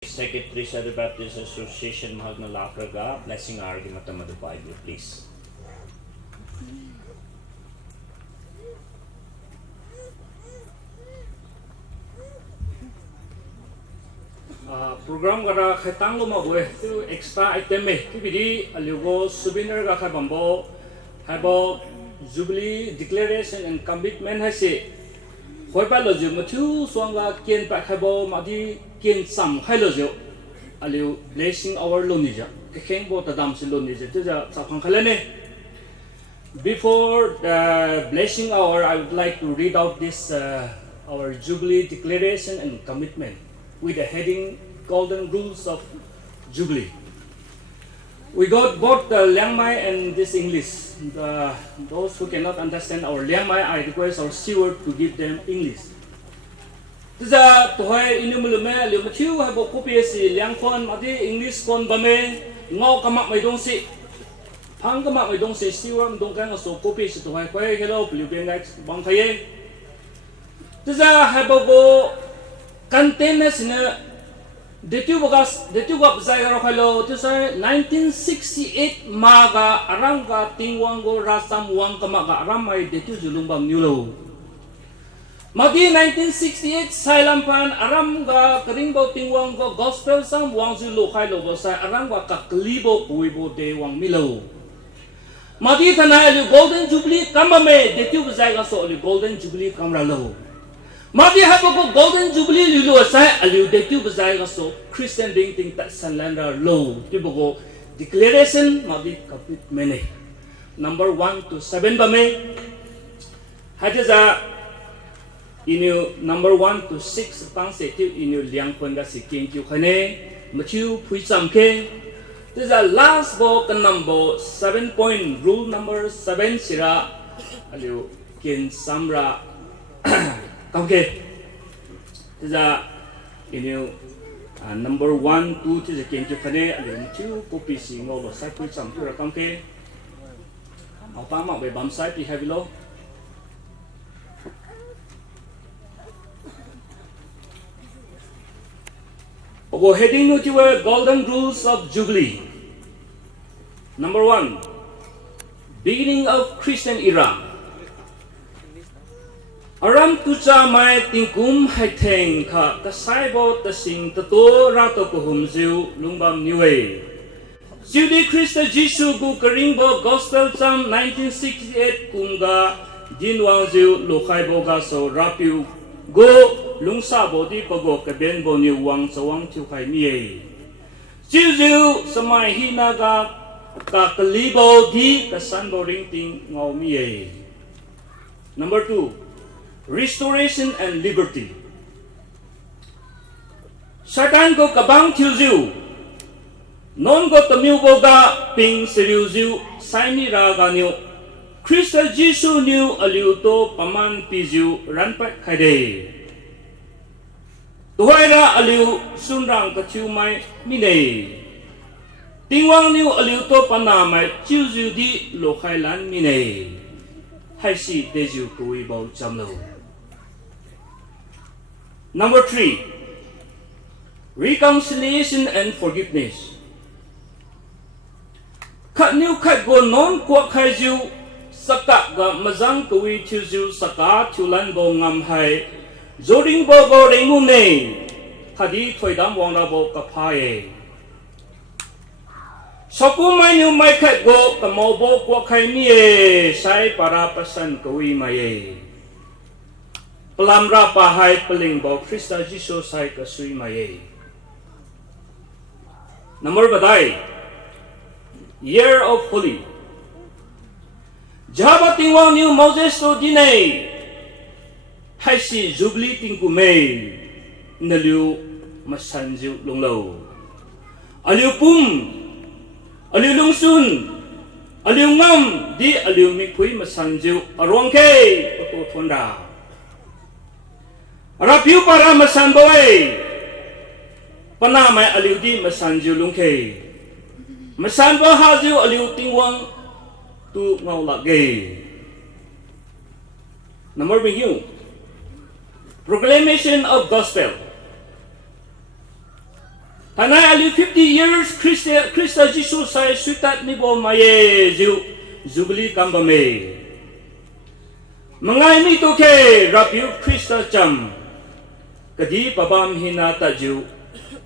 Secretary sa the Baptist Association mahag na lakraga blessing our gimatamadu Bible please. Program gara khaitang lo mabue tu extra item me kibidi aligo souvenir ga khabambo habo Jubilee Declaration and Commitment hase hoipa lo ju mathu swanga ken pa khabo madi ken Samm khai lo ju aliu blessing our lonija keng bo tadam si lonija tu ja saphang khalane. Before blessing our, I would like to read out this our Jubilee Declaration and Commitment with the heading Golden Rules of Jubilee. We got both the Liangmai and this English. Those who cannot understand our Liangmai, I request our steward to give them English. Tisa tohai inumulume liu mathiu habo copy si Liangkon mati English kon bame ngau kamak mai dong si phang kamak mai dong si steward dong kang so copy si tohai khoi hello liu ben next bang khaye. Tisa habo go content sina detu gap zai garo khalo tisa 1968 maga aranga tingwango rasam wang kamaga aramai detu julumbam nyulo. Madi 1968 Sailampan Aramga Karingbo Tingwanggo Gospel Sam Wangzu Lokai Lobosai Arangwa Kaklibo Puibo De Wang Milo. Madi Tanai Golden Jubilee Kamame Detu Zaiga So Golden Jubilee Kamralo. Madi Hapo Golden Jubilee Lulu Sai Alu Detu Zaiga So Christian Ding Ting Tat Sanlander Low Tibogo Declaration Madi Kapit Mene number 1 to 7 Bame Hajaza inu number 1 to 6 pang se tu inu liang pon ga si king ju khane machu phui sam ke. This is the last book number 7 point rule number 7 sira aliu kin samra kam ke. This is inu number 1 2 tu se king ju khane aliu machu copy si ngolo sai phui sam tu ra kam ke. Mau pa ma be bam sai pi have lo. Ogo heading no to Golden Rules of Jubilee. Number 1, beginning of Christian era. Aram tucha mai tingkum haiteng ka kasaibo tasing tato rato kohum ziu lungbam niwe. Judy Christa Jisoo gu karingbo Gospel Sam 1968 kunga dinwang ziu lokaibo ga so rapiu go lungsa bodi pago kaben bo ni wang sawang chu khai mi jiu samai hina ga ka kalibo di kasan bo ring ting ngau mi. Number 2, restoration and liberty. Satan ko kabang thiu non go tamiu bo ga ping seriu jiu saini ra ga niu Christa Jisoo niu aliu to paman pijiu ranpat khaide. Tuhaira aliu sunrang kachu mai mine. Tingwang niu aliu to panamai chiuju di lokai lan mine. Hai si deju kui bau chamlo. Number 3, reconciliation and forgiveness. Kat niu kat go non kwa khai jiu saka ga mazang kui chiuju saka chulan bo ngam hai. Zoring bo go rengu ne khadi thoidam wangra bo kaphae sapu mai nu mai khat go kamo bo kwa khai mi sai para pasan koi mai plamra pa hai peling bo Christa Jisoo sai ka sui mai. Number badai, year of holy. Jaba tingwang new Moses to dinay hai si Jubilee tingku mei naliu masanju longlo aliu pum aliu lungsun aliu ngam di aliu mikpui masanju arwang ke pato thonda rapiu para masan boy pana mai aliu di masanju lungke masan bo haju aliu tingwang tu ngau la ge. Number begin, proclamation of gospel. Hanai ali 50 years Christa Jesus sai suitat ni bo maye Jubilee kambame. Mangai mi to ke rapiu Christa cham. Kadi babam hina ta ju.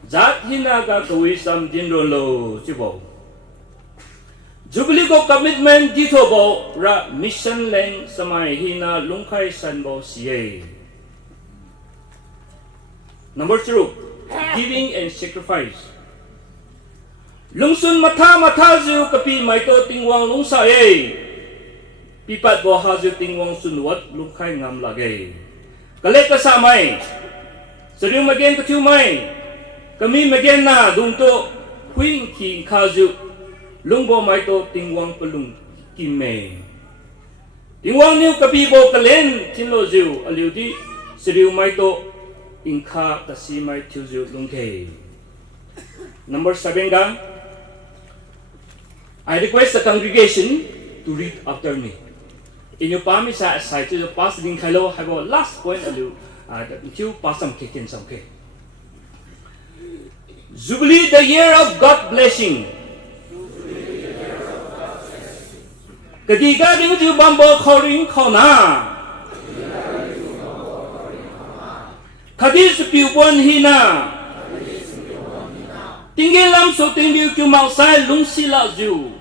Zat hina ka kawisam dinron lo jibo. Jubilee ko commitment dito bo ra mission leng samai hina lungkai san bo siye. Number 2. Giving and sacrifice. Lungsun mata zu kapi maito tingwang lungsa pipat bo hazu tingwang sunwat lungkai ngam lagay. Kalek kasamay. Sariung magen katumay. Kami magen na dungto huing ki kazu lungbo maito tingwang pelung kime. Tingwang niu kapi bo kalen tinlo zu aliudi sariung maito Inka tasimai tuju lungke. Number 7 gang. I request the congregation to read after me. In your palm sa side to the past din kailo have a last point alu. Until pasam kikin samke. Jubilee, the year of God blessing. Kadiga ding ju bambo calling kona. Kadis piuan hina, tinggal lam so tinggal kau mau saya lungsila ju,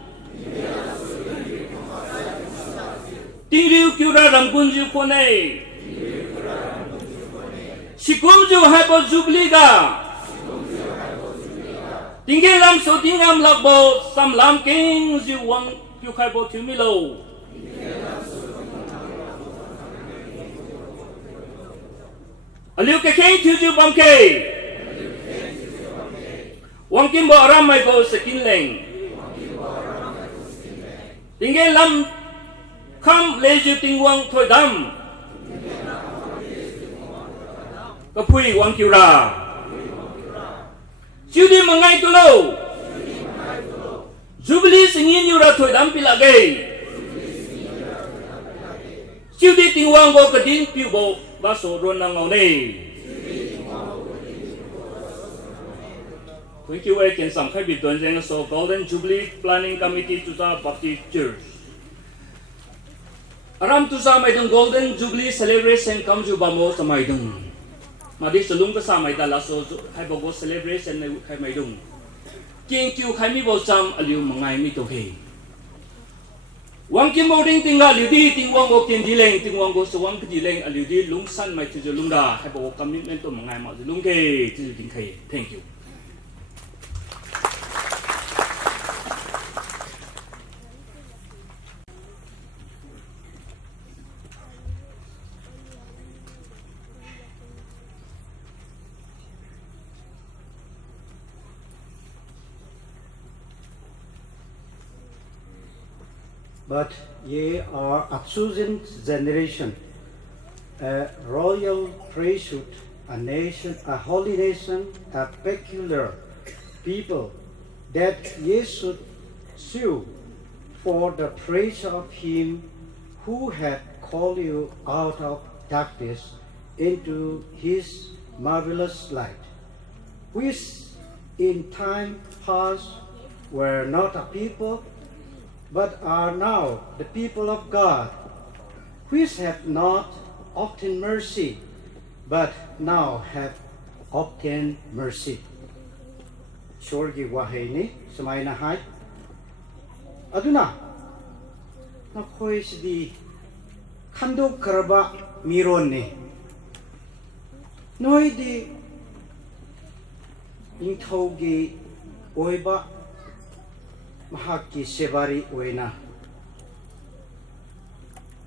tinggal kau ram kunju kone, sikum ju hai bo Jubilee ga, tinggal lam so tinggal lakbo sam lam king ju wang kau hai bo tumilo. Aliu kekeng tuju bangke. Wang kim bo aram mai bo sekin leng. Tinggal lam kam leju tingwang thoi dam. Kapui wang kiura. Judi mangai tulo. Jubilee singin yura thoi dam pilage. Judi tingwang bo kedin piu bo. Baso ronang ngone. Thank you again. Some kai bi tuan jeng so Golden Jubilee Planning Committee Tucha Baptist Church. Aram Tucha mai dong Golden Jubilee celebration kam ju bamo samai dong. Madi selung ka samai dala so hai bogo celebration kai mai dong. King kyu kai mi bo cham aliu mangai mi to he. Wang kim mo ring tinggal liudi tingwang go kin dileng tingwang go sewang ke dileng liudi lungsan mai tuju lungda hai bo commitment to mangai ma lungke tuju king kai. Thank you. But ye are a chosen generation, a royal priesthood, a nation, a holy nation, a peculiar people, that ye should shew for the praise of him who had called you out of darkness into his marvelous light, which in time past were not a people, but are now the people of God, which have not obtained mercy, but now have obtained mercy. Sorgi wahayni samay na hay. Aduna, nakoy sidi kandog karaba miron ni. Noy di ingtawgi oiba mahaki sebari oina.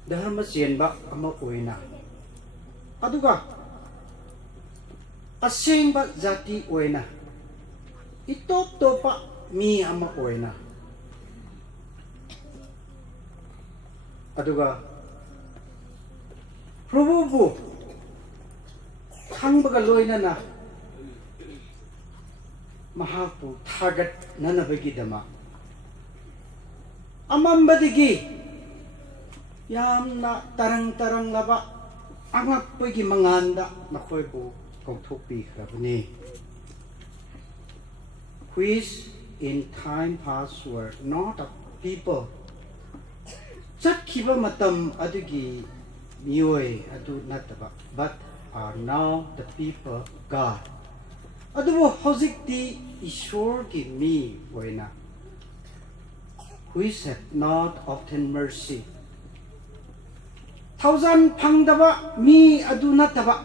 Dharma sienba ama oina. Aduga asengba jati oina. Itop topa mi ama oina. Aduga Prabhu khangbaga loina na mahapu thagat nanabagi dama. Amambadigi yamna tarang-tarang laba angapagi manganda nakoy po kong tupi krabani. which in time past were not a people จัดคิดว่ามาตำอดุกีมีไว้อดุนัตบะ but are now the people God อดุว่า howzik ที่อิชวรกิมีไว้นะ which have not obtained mercy 1000 พังตบะมีอดุนัตบะ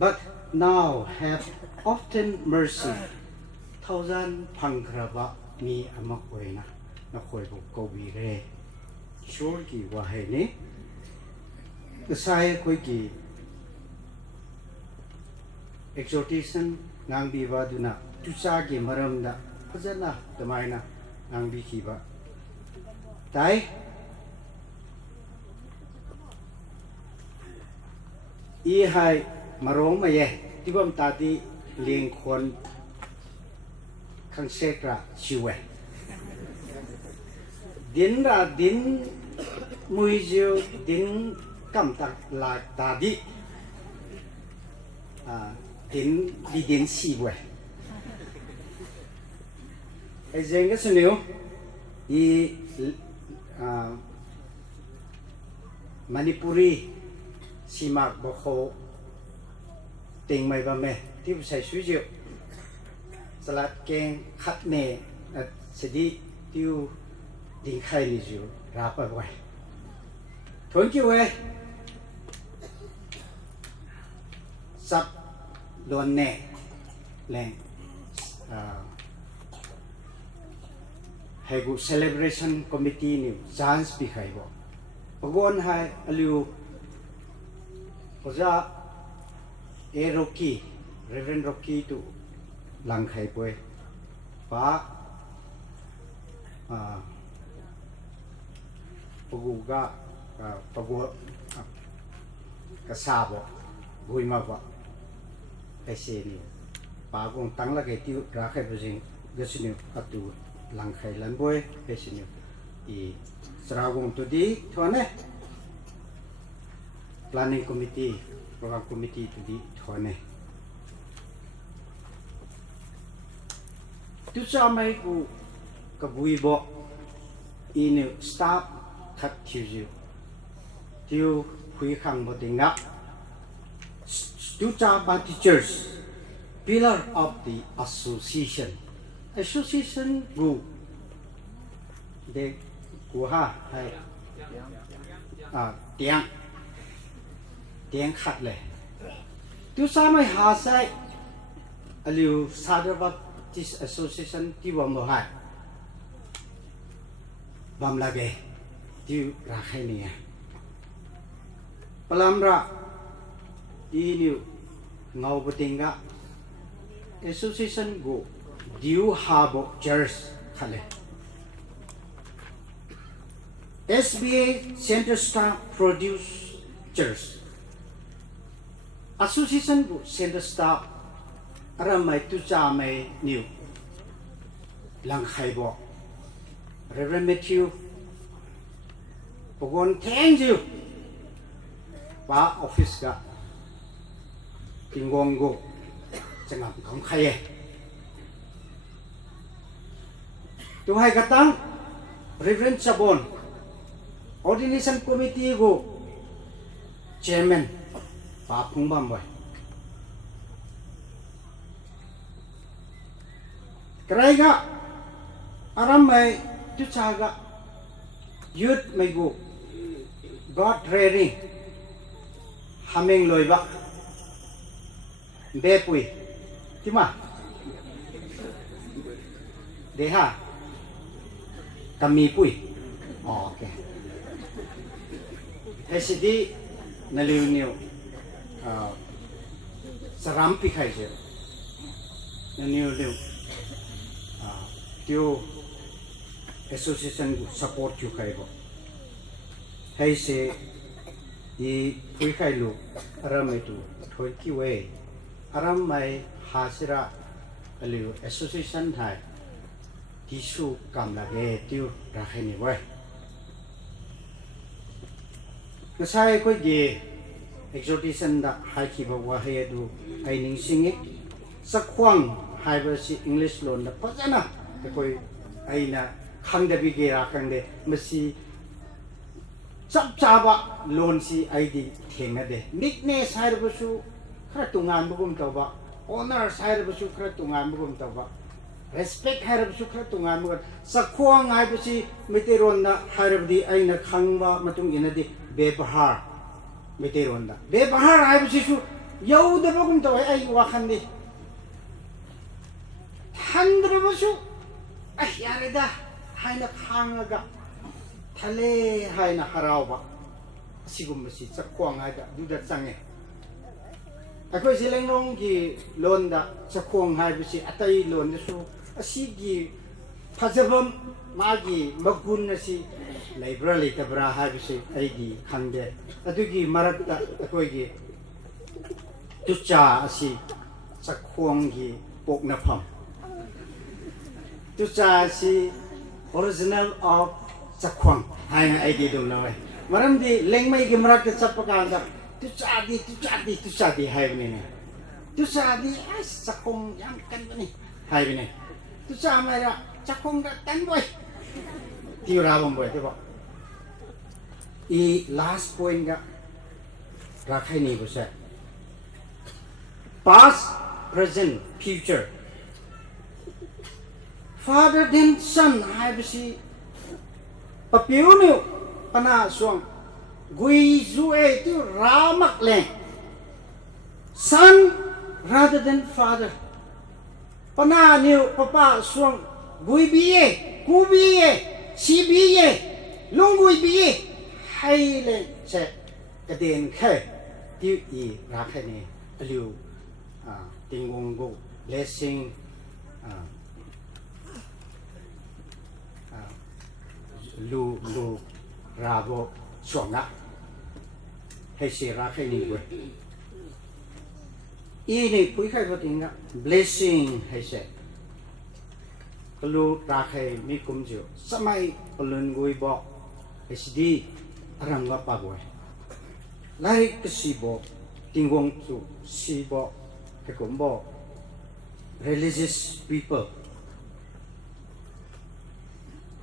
but now have obtained mercy 1000 พังคราบะมีอมักไว้นะนักคอยบอกกวีเรชัวร์กี่ว่าให้เนี่ยก็ใช่คุยกี่ exhortation งานบีว่าดูนะจุชากี่มารำนะพระเจ้านะทำไมนะงานบีกี่ว่าแต่อีให้มาร้องมาเย่ที่ผมตาที่เลี้ยงคนข้างเสกระชิวเอดินระดินมุยจิวดินกำตักลายตาดิดินดีดินสีเวไอ้เจงก็สนิวอีManipuri สีมากบอกเขาติงไม่บ้าแม่ที่ใส่ชุดเจียวสลัดแกงคัดเน่สดีที่ดินไข่ลิจูรับไปไว้ทนกี่เว้สับโดนแน่แรงให้กู celebration committee นี่จานส์ปีใครบอกปกวนให้อลิวก็จะRocky Reverend Rocky ตัวหลังไข่ป่วยป้าปกูก็ปกูก็ทราบว่าบุยมาว่าไอ้เสียนี่ป้ากงตั้งละแกที่รักให้ไปจริงก็สิ่งนี้อัตุหลังไข่หลังป่วยไอ้สิ่งนี้อีสระวงตัวดีทว่าเนี่ย planning committee program committee ตัวดีทว่าเนี่ยทุกสมัยกูกับบุยบอกอีนี่ staff ทัดทิวจิวทิวคุยขังบดิงับทุกจ้าบ้าน teachers pillar of the association กูเด็กกูฮะให้เตียงขัดเลยทุกสมัยหาใส่อลิวซาดบับthis association ที่ว่ามาให้บำลาเกที่รักให้เนี่ยพลัมระอีนิวเงาปติงกะ association กูดิวฮาบเจอร์สขัดเลย SBA Center Staff Producers Association กู Center Staff อะไรไม่ตุจ่าไม่นิวหลังไข่บอก Reverend Matthew ปกวนแทงจิวป้าออฟฟิศกะกิงกงกูจะงับของใครตัวให้กระตัง Reverend Sabon Ordination Committee กู Chairman ป้าพุ่งบัมไว้ใครก็อารมณ์ไม่ทุกชาก็ยุดไม่กู God training หามิงลอยบักเบ็ปุยที่มาเดี๋ยวฮะกำมีปุยโอเคไอ้สิ่งที่นั่นเรื่องนี้สรามพิไข่เจ้านั่นเรื่องที่ association support อยู่ใครบอกให้เสียดีคุยใครลูกอารมณ์ไม่ถูกถอยกี่เวอารมณ์ไม่หาสิระหรือ association ไทยที่สู้กำลังที่รักให้นี่ไว้ก็ใช่ก็ดี exhortation ดักให้คิดว่าให้ดูไอ้หนึ่งสิ่งสักครั้ง haibasi English loan da pajana koi aina khangdabi gera khangde masi chap chaba loan si id thenga de neatness haibasu khara tungan bugum tawba honor haibasu khara tungan bugum tawba respect haibasu khara tungan bugum sakhuang haibasi miteron na haibdi aina khangba matung inadi bebahar miteron da bebahar haibasi su yauda bugum tawai ai wakhandi handrebasu yarida haina khangaga thale haina harauba sigumasi chakwang haida duda change akoi silengnong gi londa chakwang haibasi atai lon su asigi phajabam magi magun asi laibra leitabra haibasi aigi khangde adugi marakta akoi gi tucha asi chakwang gi poknafam tucha si original of chakwang haina id dum nawai maramdi lengmai gi marak ta chapakanda tucha di haibne ne tucha di as chakwang yam kanbani haibne tucha mara chakwang da tanboy tiurabam boy tebo I last point ga rakhai ni busa past present future father then son haibasi papiunu pana suang gui zue tu ramak le son rather than father pana new papa suang gui biye ku biye si biye lungui biye hai le se kaden khe ti I rakhai ni aliu tingong go blessing lu rabo songa hay si rakhai ni we ini pui khai botinga blessing hay se lu rakhai mi kumjo samai polun gui bo sd arangwa pagwe lai kasibo tingong su sibo kekombo religious people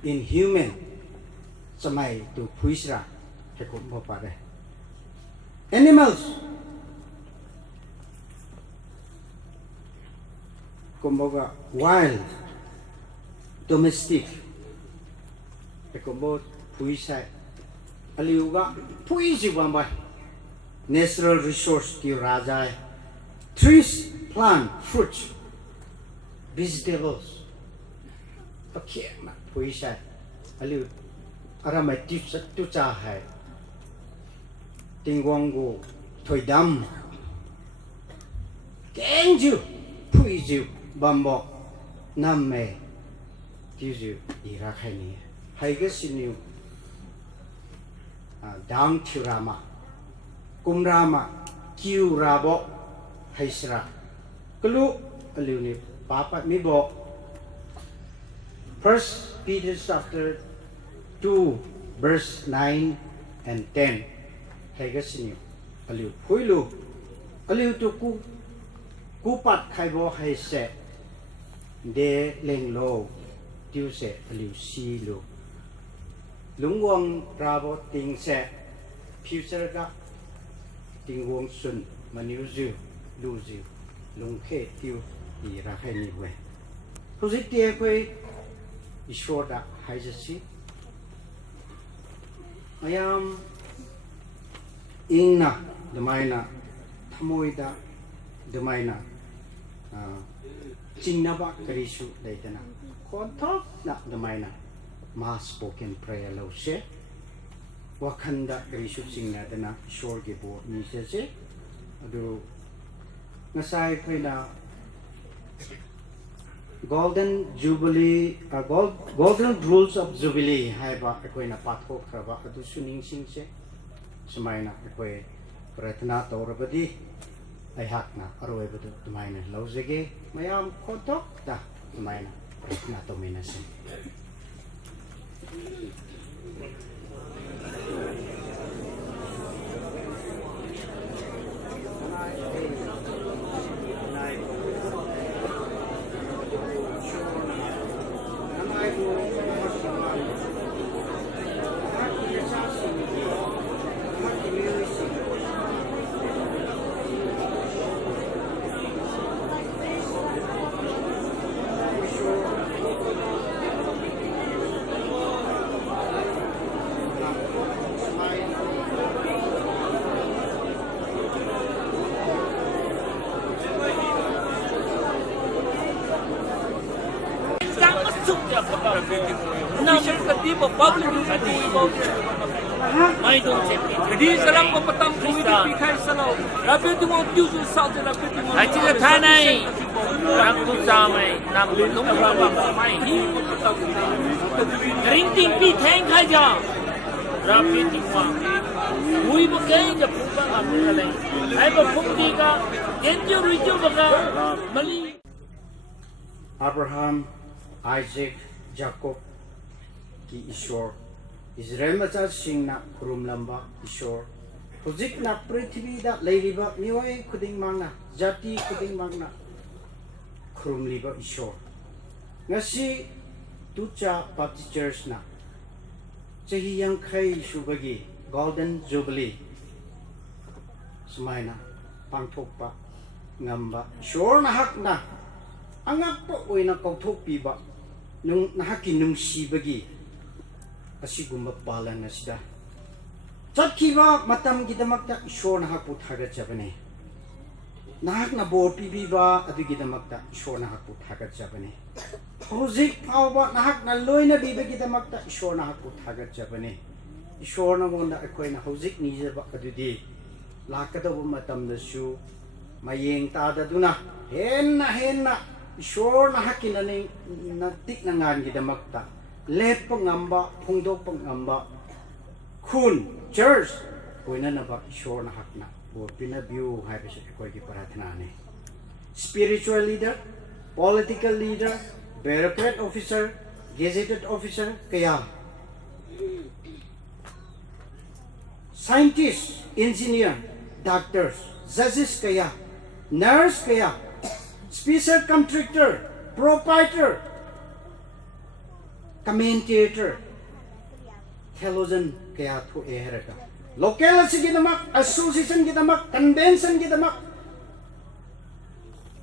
inhuman samai tu puisra kekombo pare animals komboga wild domestic kekombo puisai aliuga puisi bamba natural resource ki rajai trees plant fruits vegetables okay ma puisai aliu aramai tu cha hai tingwanggu thoidam kenju puiju bambo namme tiju irakhai ni haiga sinu dang thurama kumrama kiu rabo haisra kelu aliu ni papa mi bo First Peter chapter 2 verse 9 and 10 haigasini aliu huilu aliu tu ku pat khaibo haise de lenglo tiu se aliu si lo lungwang rabo ting se future ga tingwang sun maniuzu luzu lungkhe tiu di rakhai ni we hojikte koi ishwarda haijasi ayam ingna demaina thamoida demaina chingnaba karisu leitana konthok na demaina mass spoken prayer lo se wakhanda karisu chingna dana ishwar ge bo ni se adu ngasai phaina Golden Jubilee, Golden Rules of Jubilee haiba akoina pathok khaba adu suning sing se sumaina akoi pratna taurabadi aihakna aroi badu tumaina laujege mayam khotok da tumaina pratna tomina se suk ya papa official kati ba public kati ba mai dong chepi di salam ko patam ko di pikai salo rapi tu mo tiu tu sa te rapi tu mo aci ka thanai rang tu sa mai nam lung ba mai hi ring ting pi thang khai ja rapi ti wa mui ba kai ja phu ba am ne lai ai ba phu ti ka gen ju ri ju ba ka mali Abraham, Isaac, Jacob ki Ishor, Israel macha singna kurum lamba Ishor, hujik na prithvi da leiriba mioi khuding mangna, jati khuding mangna kurum liba Ishor. Ngasi Tucha Baptist Church na chahi yangkhai subagi Golden Jubilee sumaina pangthokpa ngamba Ishor na hak na angak po oy na kauthokpiba nung nahaki nungsibagi asigumba palan na sida chatkiba matam gidamakta Ishor nahak puthagatjabane nahak na bor pibiba adugidamakta Ishor nahak puthagatjabane hojik phawba nahak na loina bibagidamakta Ishor nahak puthagatjabane Ishor na gonda akoina hojik nijaba adudi lakadaba matamdasu mayeng tadaduna henna Ishor na hakinani na tik na ngan gidamakta let pangamba phungdok pangamba khun church koina na ba Ishor na hakna or pinabiu haibase koi ki prathana ne spiritual leader political leader bureaucrat officer gazetted officer kaya scientist engineer doctors judges kaya nurse kaya special contractor, proprietor, commentator, theologian kaya to eheraka. Local gidamak, association gidamak, convention gidamak,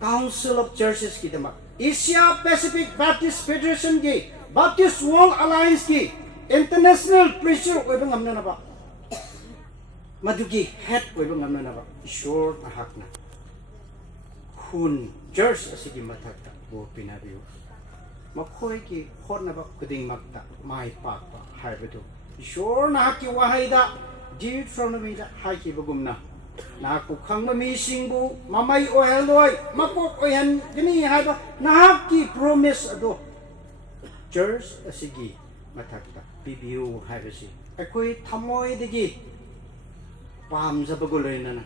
Council of Churches gidamak, Asia Pacific Baptist Federation gi, Baptist World Alliance gi, international preacher oibang amna na ba? Madugi head oibang amna na ba? Ishor na hakna. Kun church asigi matakta bo pinabiyo makhoi ki khorna ba kuding makta mai pak ba haibadu Ishor na haki wahaida Deuteronomy da haki bagumna na ku khangma mi singbu mamai oheloi makok ohan gini haiba na haki promise ado church asigi matakta bibiyo haibasi akoi thamoi degi pamjabagoloina na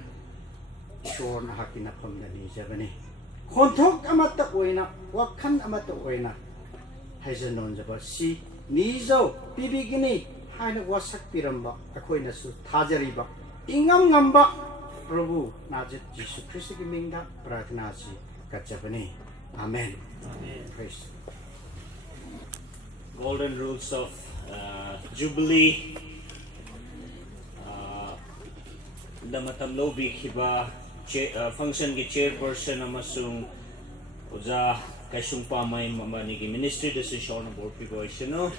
Ishor na haki na phamda ni jabani konthok amata oina wakhan amata oina haijanon jaba si nijo pibigini haina wasak piramba akoina su thajariba ingam ngamba prabhu najat jisu christ ki mingda prathna si kachapani amen praise Golden rules of Jubilee the matam lobby kiba function ki chairperson amasung uja kaisung pamay mamani ki ministry decision na board people no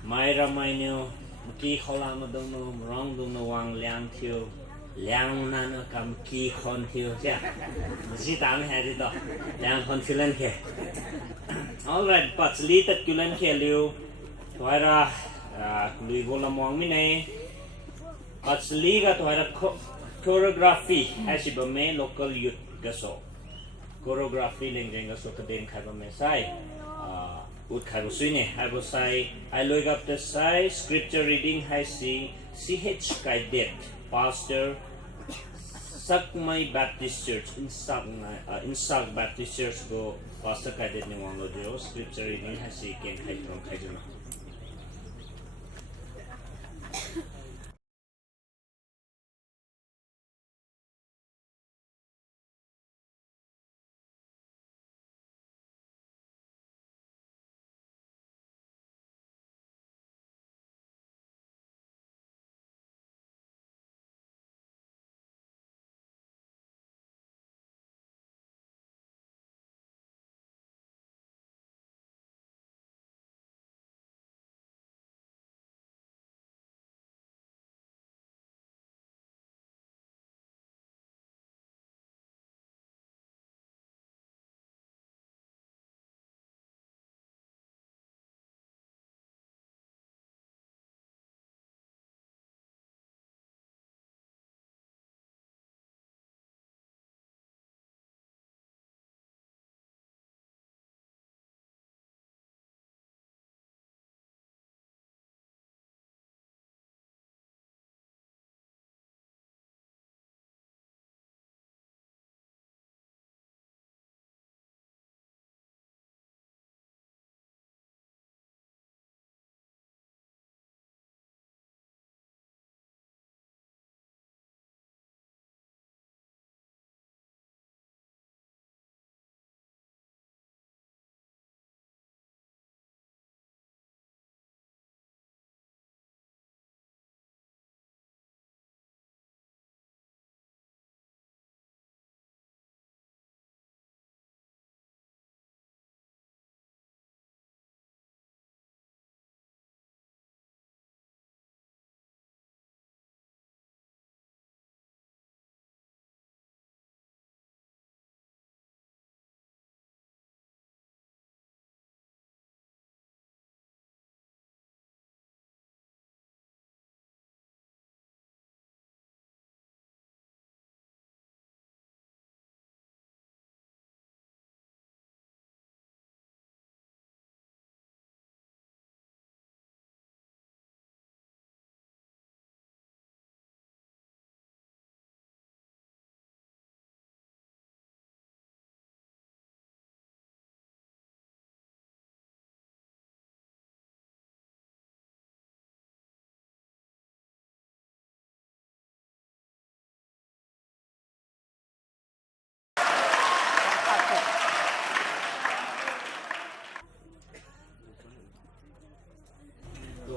maira mainyo ki khola ma dong no rong dong no wang liang thio liang na no kam ki khon thio ja ji tam hai ri do liang khon thilan ke all right but li tat kulan ke liu toira lui gola mong mi nei but li ga toira choreography has ba me local youth gaso choreography lengjeng gaso kaden khaba me sai ut khaba suine habo sai I look up the sai scripture reading has si ch kaidet pastor Sakmai Baptist Church in Sak Baptist Church go pastor kaidet ni wang lo scripture reading has si ken khai from khai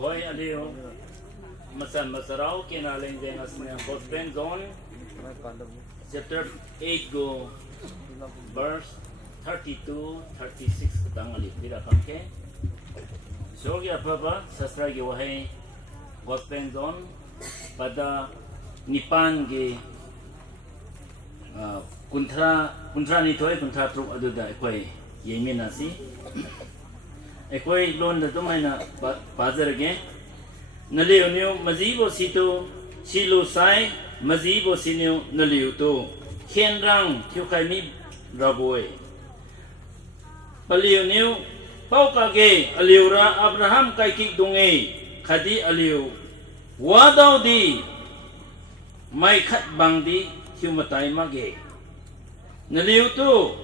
hoi aliu masan masarau kenaleng dengan asnya gospel zone chapter 8 go verse 32 36 ketang ali tidak kamke so ya apa sastra ge wahai gospel zone pada nipan ge kuntra ni toy kuntra truk adu da koi yemin nasi ekoi lon da tumaina bazar ge naliu niu mazibo situ silu sai mazibo siniu naliu to khenrang thiu kai mi raboi paliu niu pauka ge aliura abraham kai ki dunge khadi aliu wadau di mai khat bang di thiu matai ma ge naliu to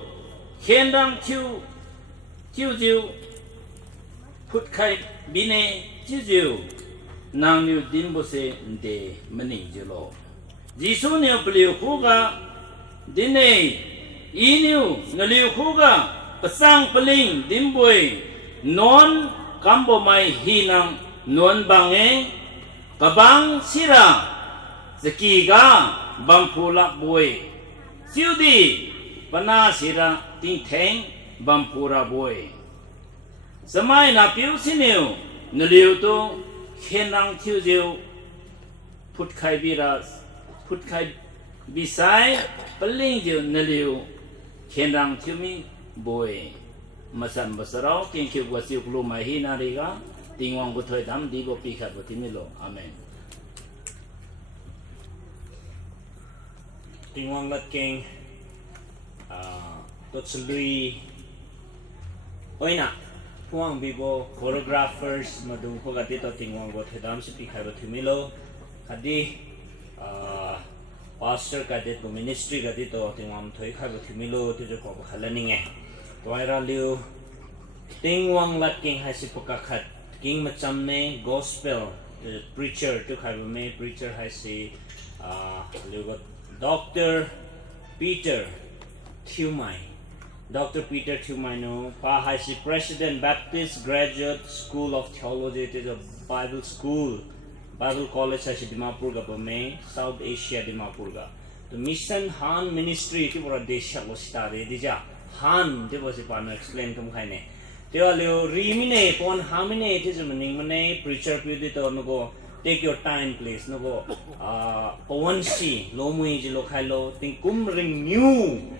khenrang thiu jiu phut khai bine jiu nang niu din bo se de mani jelo jisu ne pliu khuga dine i niu naliu khuga pasang paling dim boi non kambo mai hinang non bange kabang sira zaki ga bampula boi siudi pana sira ting theng bampura boi samai na piu sineu naliu to khenrang thiu jiu phut khai biras phut khai bisai paling jiu naliu khenrang thiu mi boy masan basarau king kyu wasiu klu mai hi na riga tingwang bu thoi dam di bo pi khat bo timilo amen tingwang lat king to chlui oina puang bibo choreographers madung ko gati to tingwang bo thoi dam si pi khat bo timilo khadi pastor kade to ministry gati to tingwang thoi khat bo timilo ti jo ko khalani nge Toira liu tingwang lat king hasi pokakhat king macam ne gospel preacher tu khai me preacher hasi liu got Dr. Peter Thumai no pa hasi President Baptist Graduate School of Theology. It is a Bible school Bible college hasi Dimapur ga me South Asia Dimapur ga to mission han ministry ti pura desha lo stare dija Han, they was a partner explain to Mine. They are remine upon how many it is a meaning, preacher, no go, take your time, please, no go, one see, low wage, look hello, think ring new.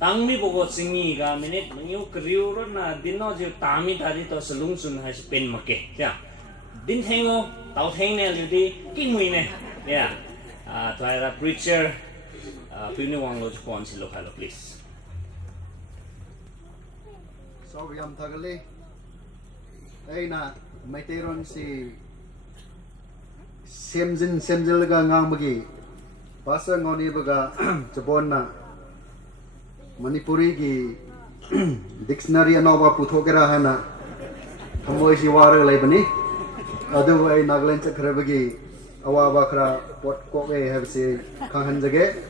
Tang me bogo singi, a minute, new career, did not you tammy tadit or saloon has been make. Yeah. Didn't hang out hang a king winner. Yeah. To a preacher, Pini one lodge ponce look hello, please. Sorry, I'm tagali. Ay na, may teron si Semjil ga ngang magi. Pasa ngoni baga Japon na Manipuri ki dictionary anova puthokera hai na thamoi si wara lai bani. Adu ay Nagaland chakra bagi awa bakra pot ko we have si kanghan jage.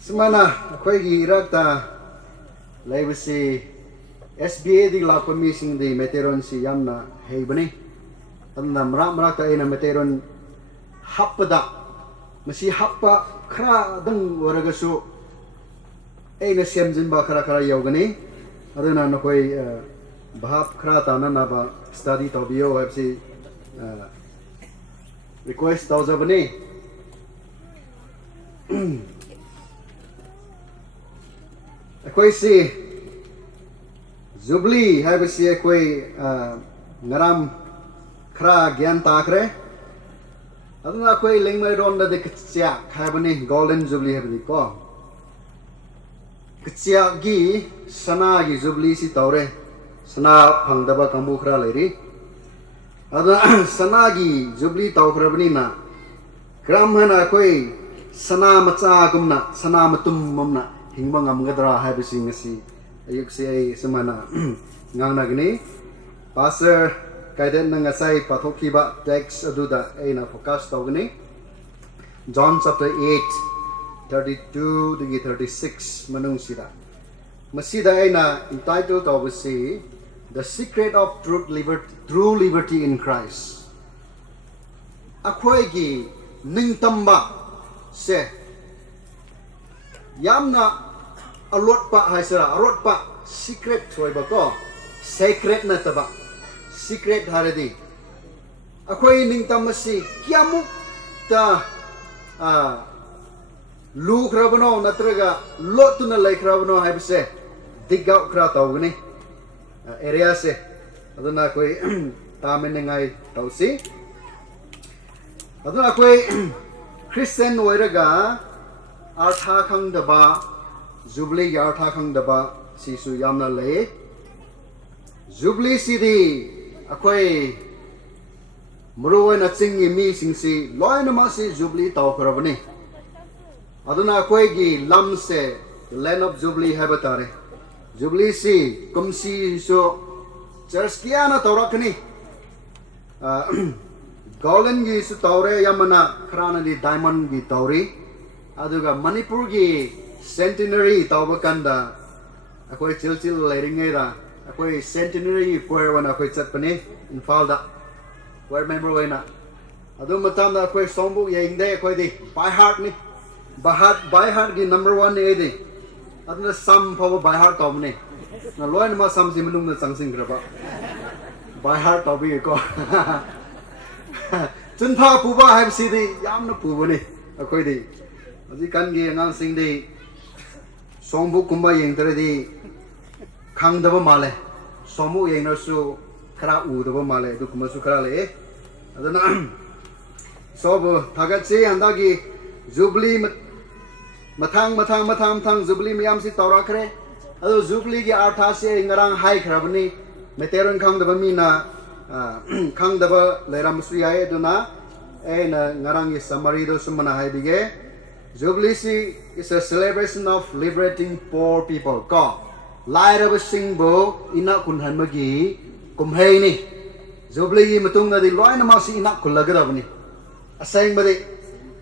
Semana khoi gi irakta lai basi SBA di lakon missing di meteron si yamna hey bani tanda mrak ta ina meteron happada masi happa khra dang waragasu ina semjin ba khra yogani aduna nokoi bahap khra ta na ba study to bio fc request to zabani akoi si Jubilee hai basi koi ngaram khra gyan takre aduna koi Liangmai ron da de kchya khai bani golden jubilee hai bani ko kchya gi sana gi jubilee si tawre sana phangdaba kambu khra leri aduna sana gi jubilee taw khra bani na gram hana koi sana macha gumna sana matum mamna hingba ngamgadra hai basi ngasi ayuk si semana ngangna gini pastor kaiden nangasai pathoki ba text aduda aina focus taw gini John chapter 8 32 digi 36 manung sida masida aina entitled taw si the secret of true liberty in Christ. Akhoi gi ningtamba se yamna alot pa haisara arot pa secret thoi ba ko secret na taba secret haradi akhoi ningtamba si kiamuk ta lu krabano natraga lotuna lai krabano haibse digau kra tawgni area se aduna koi tamenengai tausi aduna koi Christian oiraga artha khangdaba Jubilee artha khangdaba sisu yamna lay Jubilee sidi akoi muruwa na chingi mi singsi loina ma si Jubilee taw kharabani aduna akoi gi lam se land of Jubilee habatare Jubilee si kumsi so church kiana tawrakni golden gi su tawre yamana khrana di diamond gi tawri aduga Manipur gi centenary tawbakanda akoi chil leiringai da akoi centenary for wana akoi chatpani Imphal da where member waina adu matam da akoi sombu yengde akoi di by heart ni by heart gi number 1 ni edi aduna Samm phawa by heart tawmne na loin ma Samm si manung na changsing graba by heart tawbi ko chunpha puba haib si di yamna pubani akoi di aji kan gi angang sing di sombu kumba yengtare di khangdaba male somu yengna su khara udaba male du kuma su khara le adana sob thagatse andagi Jubilee mathang Jubilee miyam si tawrakre adu Jubilee gi artha se ngarang hai khrabani meteron khangdaba mina khangdaba leram su yae duna ena ngarang gi summary do sumana hai bige Jubilee is a celebration of liberating poor people ko lairaba singbo ina kunhan magi kumhei ni Jubilee gi matung na di loina ma si ina kullagadabani aseng bari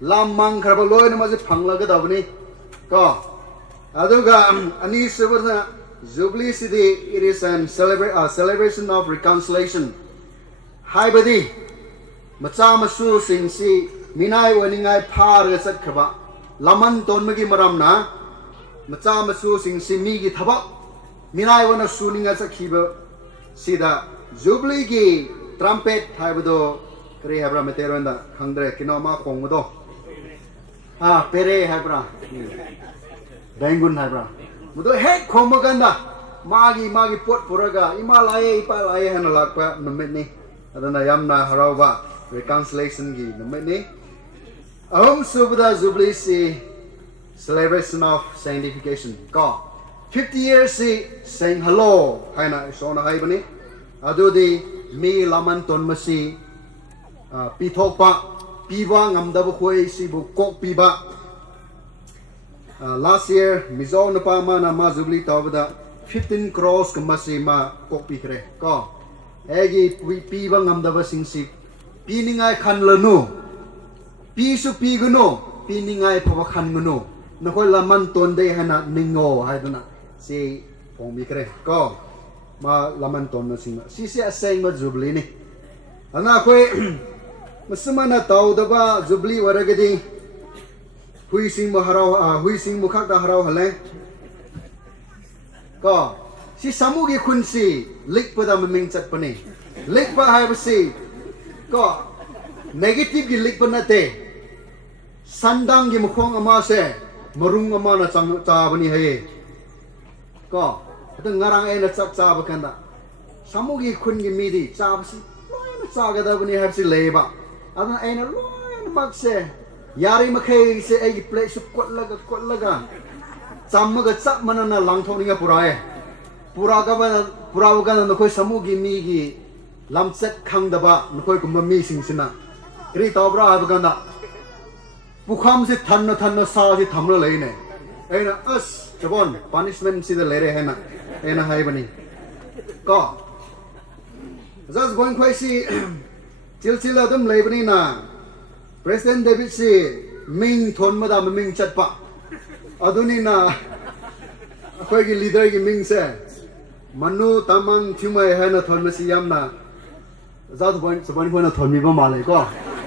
lam mang kharaba loina ma si phanglagadabani ko aduga ani subana Jubilee sidi it is a celebration of reconciliation haibadi macha masu singsi minai waningai phar ga satkhaba laman tonmagi maramna macha masu singsi mi gi thaba minai wana suninga sakhiba sida Jubilee gi trumpet haibado kare habra meteronda khangdre kinoma khongdo pere habra dangun habra mudo hek khomaganda magi pot puraga imalaya ipalaya hana lakpa numitni adana yamna harawa reconciliation gi numitni ahom subada Jubilee si celebration of sanctification ko 50 years si saying hello haina sona haibani adudi mi laman tonmasi pithokpa piwa ngamdaba khoi sibu kok piba last year mizo napa mana ma Jubilee tawda 15 crores kamasi ma kok pikre ko egi piwa ngamdaba singsi piningai khanlanu pisu piguno piningai phawa khangunu nakoi laman tonde hana ningo haiduna si pongmikre ko ma laman ton na singa si aseng ma Jubilee ni ana koi masumana tawdaba Jubilee waragadi huising mo haraw huising mukhak da haraw hale ko si samugi khunsi likpa da maming chatpani likpa haibasi ko negative gi likpa nate sandang gi mukhong ama se marung ama na chabani haye ko atu ngarang e na chaba kanda samugi khun gi midi chabasi loina chagadabani haibasi leba adana e na loina makse yari makhei se ai plate su kotlaga chammaga chap manana langthongninga puraga na nokoi samugi mi gi lamchat khangdaba nokoi kumba mi singsina kri tawbra abganda pukham se thanna sa ji thamla leine aina as jabon punishment si the lere hena ena haibani ko just going crazy chil adum leibani na President David si ming thon madam ming chatpa aduni na akhoi gi leader gi ming se Manu tamang tumay hana thon masi yamna zat point sabani phona thon mi ba malai ko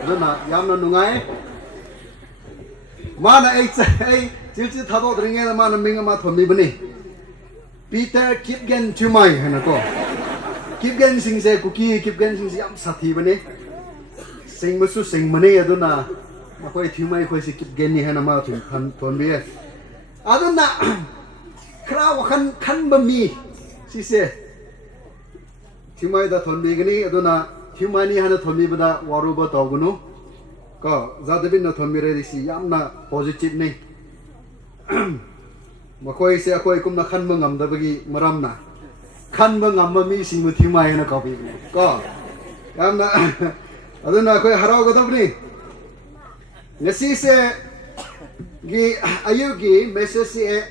aduna yamna nungai mana ai chil thado dringe na mana minga ma thon mi bani Peter Kipgen tumai hana ko Kipgen sing se kuki Kipgen sing yam sathi bani sing masu sing mani aduna makoi tumai khoi si Kipgen ni hana ma thon bi aduna kra khan ba mi si se Tumai da thon bi gani aduna tumai ni hana thon bi bada waru ba tawgunu ko zadabin na thon bi re si yamna positive ni makoi se akoi kumna khan ba ngam da bagi maramna khan ba ngam ma mi sing mu tumai na ko bi ko yamna aduna akoi harau ga dabni ngasi se gi ayugi message se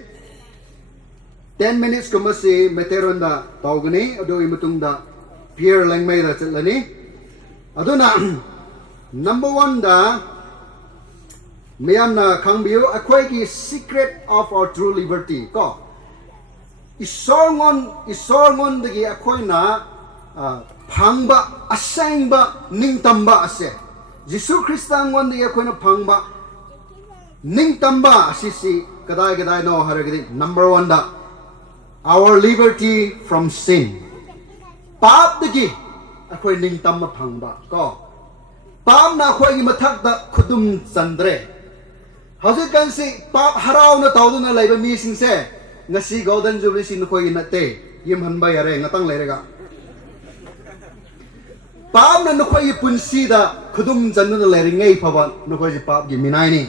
10 minutes kuma si meteron da tawgani ado imutung da Pierre Liangmai da chatlani aduna number 1 da miyam na khangbiu akhoi ki secret of our true liberty ko isorngon dagi akhoi na phangba asangba ningtamba ase Jisu Christangon dagi akhoi na phangba ningtamba asisi kadai no haragadi number 1 da our liberty from sin. Pap dagi akoy ning tam maphangba ko. Pam na akoy gi mathak da khudum chandre. Hausi kan si pap harau na tawdu na laiba mi sing se ngasi golden jubilee sin koy gi nate yim han ba yare ngatang lairega. Pam na nokoy gi punsi da khudum chandu na lairi ngai phaba nokoy ji pap gi minai ni.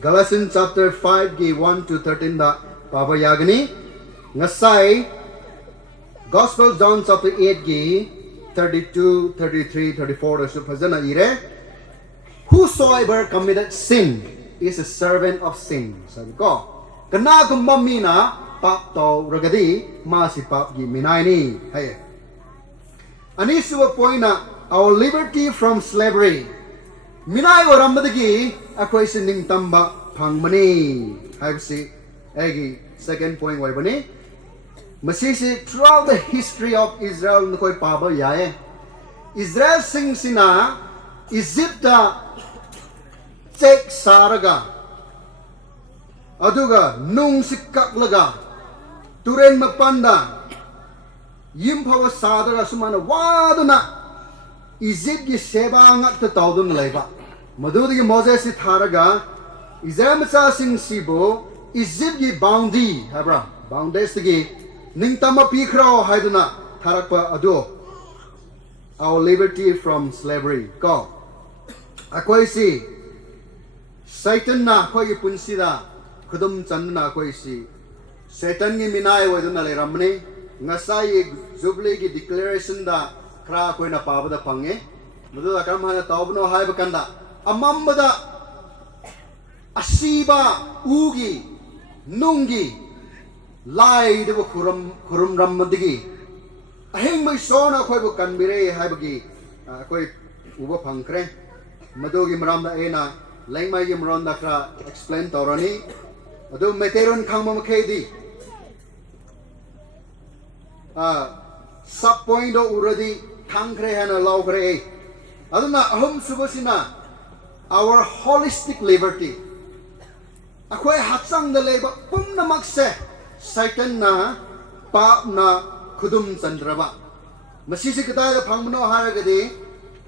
Galatians chapter 5 gi 1 to 13 da papa yagani Ngasai Gospel John chapter 8 gi 32, 33, 34 so phajana ire whosoever committed sin is a servant of sin sabi ko kana kung mamina pap to ragadi ma si pap gi minai ni hay ani suwa point na our liberty from slavery minai oramdagi akoi sining tamba phangmani hay si agi second point wai bani Masisi throughout the history of Israel nakoi paba yae Israel sing sina Egypta check saraga aduga nung sikaklaga turen mapanda yim phawa sadaga sumana waduna Egypt gi seba ngat ta tawdun laiba madudi Moses si tharaga Israel macha sing sibo Egypt gi boundary habra boundaries gi Ningtama pikrao haiduna tharakpa ado our liberty from slavery ko akoi si Satan na koi punsida khudum chandna koi si Satan gi minai waiduna le ramne ngasai jubilee gi declaration da kra koi na pabada pange mudu da kam hana tawbno haiba kanda amambada asiba ugi nungi Lai de kurum ramadigi ahing mai sona khoi bu kanbire haibagi khoi uba phangkre madogi maramda ena Liangmai gi maronda kra explain torani adu meteron khangma makhedi sub point o uradi thangkre hana lawkre aduna ahum subasina our holistic liberty akhoi hatsang da leba pumna makse Satan na pa na khudum chandraba masisi kadai da phangmano haragadi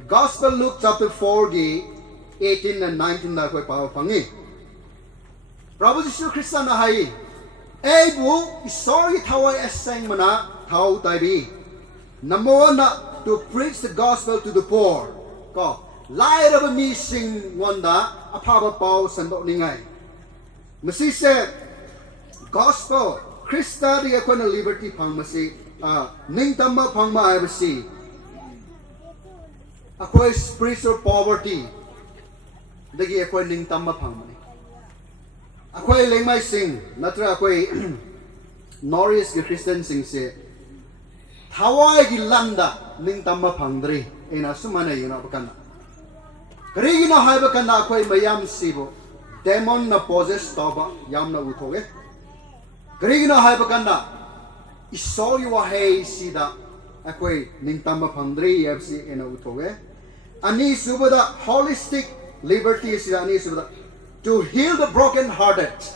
Gospel Luke chapter 4 gi 18 and 19 da koi pa phangi Prabhu Jisu Christ na hai ebu isori thawai asang mana thau taibi number 1 na to preach the gospel to the poor ko lai raba mi sing wanda aphaba pau sandok ningai masisi Gospel Christa di akona liberty phangmasi ningtamba phangma aibasi akoi spiritual poverty dagi akoi ningtamba phangmani akoi Liangmai sing natra akoi Norris gi Christian sing se thawai gi landa ningtamba phangdri ena sumana yuna bakana karigino haiba kana akoi mayam sibo demon na possess toba yamna uthoge Karigino haibakanda isol yu wahei sida akoi ningtamba phangdri fc ena uthoge ani subada holistic liberty sida ani subada to heal the broken hearted